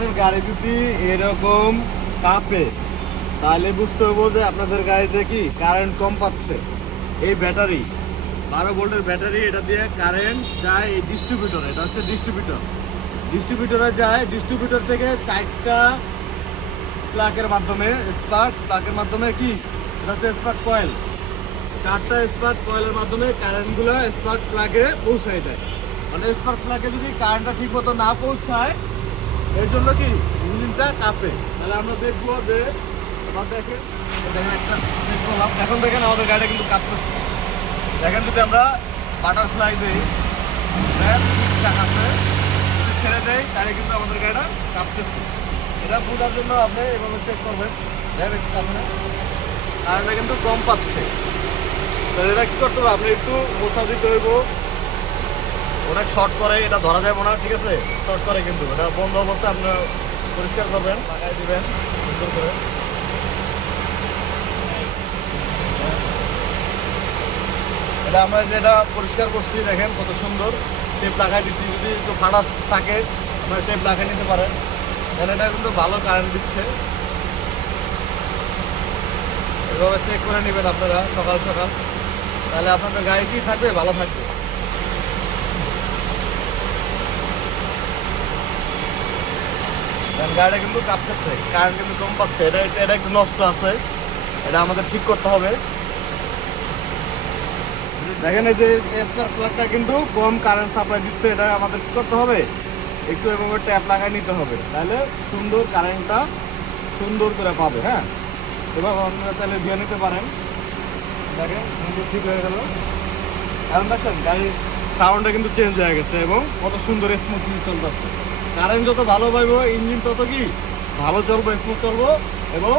আপনাদের গাড়ি যদি এরকম কাঁপে তাহলে বুঝতে হবে যে আপনাদের গাড়িতে কি কারেন্ট কম পাচ্ছে। এই ব্যাটারি 12 ভোল্টের ব্যাটারি, এটা দিয়ে কারেন্ট যায় এই ডিস্ট্রিবিউটর, এটা হচ্ছে ডিস্ট্রিবিউটরে যায়। ডিস্ট্রিবিউটর থেকে 4টা প্লাগের মাধ্যমে, স্পার্ক প্লাগের মাধ্যমে কি এটা হচ্ছে স্পার্ক কয়েল, 4টা স্পার্ক কয়েলের মাধ্যমে কারেন্টগুলো স্পার্ক প্লাগে পৌঁছায় যায়। মানে স্পার্ক প্লাগে যদি কারেন্টটা ঠিক মতো না পৌঁছায় এর জন্য কি ইঞ্জিনটা কাঁপে। তাহলে আমরা দেখবো যে দেখেন একটা দেখলাম, এখন দেখেন আমাদের গাড়িটা কিন্তু কাঁপতেছে। দেখেন যদি আমরা বাটারফ্লাই দিই, আছে যদি ছেড়ে দেয় তাহলে কিন্তু আমাদের গাড়িটা কাঁপতেছে। এটা বোঝার জন্য আপনি এভাবে চেক করবেন, দেখেন একটু কাঁপে কারেন্টটা কিন্তু কম পাচ্ছে। তাহলে এটা কী করতে হবে, আপনি একটু মোছা দিতে হইব। অনেক শর্ট করে, এটা ধরা যাবে না, ঠিক আছে? শর্ট করে কিন্তু এটা বন্ধ অবস্থায় আপনার পরিষ্কার করবেন, লাগাই দিবেন সুন্দর করে। এটা আমরা যেটা পরিষ্কার করছি দেখেন কত সুন্দর টেপ লাগাই দিচ্ছি। যদি একটু ফাটা থাকে আপনারা টেপ লাগাই নিতে পারেন, তাহলে এটা কিন্তু ভালো কারেন্ট দিচ্ছে। এভাবে চেক করে নেবেন আপনারা সকাল সকাল, তাহলে আপনাদের গাড়ি কি থাকবে, ভালো থাকবে। গাড়িটা কিন্তু কাঁপতেছে, কারেন্ট কিন্তু কম পাচ্ছে, এটা এটা একটু নষ্ট আছে, এটা আমাদের ঠিক করতে হবে। দেখেন এই যে স্পার্ক প্লাগটা কিন্তু কম কারেন্ট সাপ্লাই দিচ্ছে, এটা আমাদের কি করতে হবে, একটু এভাবে ট্যাপ লাগাই নিতে হবে, তাহলে সুন্দর কারেন্টটা সুন্দর করে পাবে। হ্যাঁ, এবার আপনারা চাইলে দিয়ে নিতে পারেন। দেখেন কিন্তু ঠিক হয়ে গেল। এখন দেখেন গাড়ির সাউন্ডটা কিন্তু চেঞ্জ হয়ে গেছে এবং কত সুন্দর স্মুথলি চলতেছে। কারেন্ট যত ভালো পাইব ইঞ্জিন তত কি ভালো চলবে, স্মুথ চলবো। এবং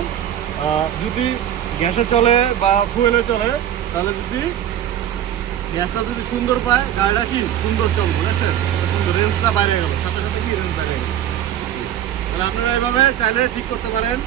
যদি গ্যাসে চলে বা ফুয়েলে চলে, তাহলে যদি গ্যাসটা যদি সুন্দর পায় গাড়িটা কি সুন্দর চলবে, বুঝেছেন? সুন্দর রেঞ্জটা বাইরে গেল, সাথে সাথে কি রেঞ্জ বাইরে গেল। তাহলে আপনারা এইভাবে চাইলে ঠিক করতে পারেন।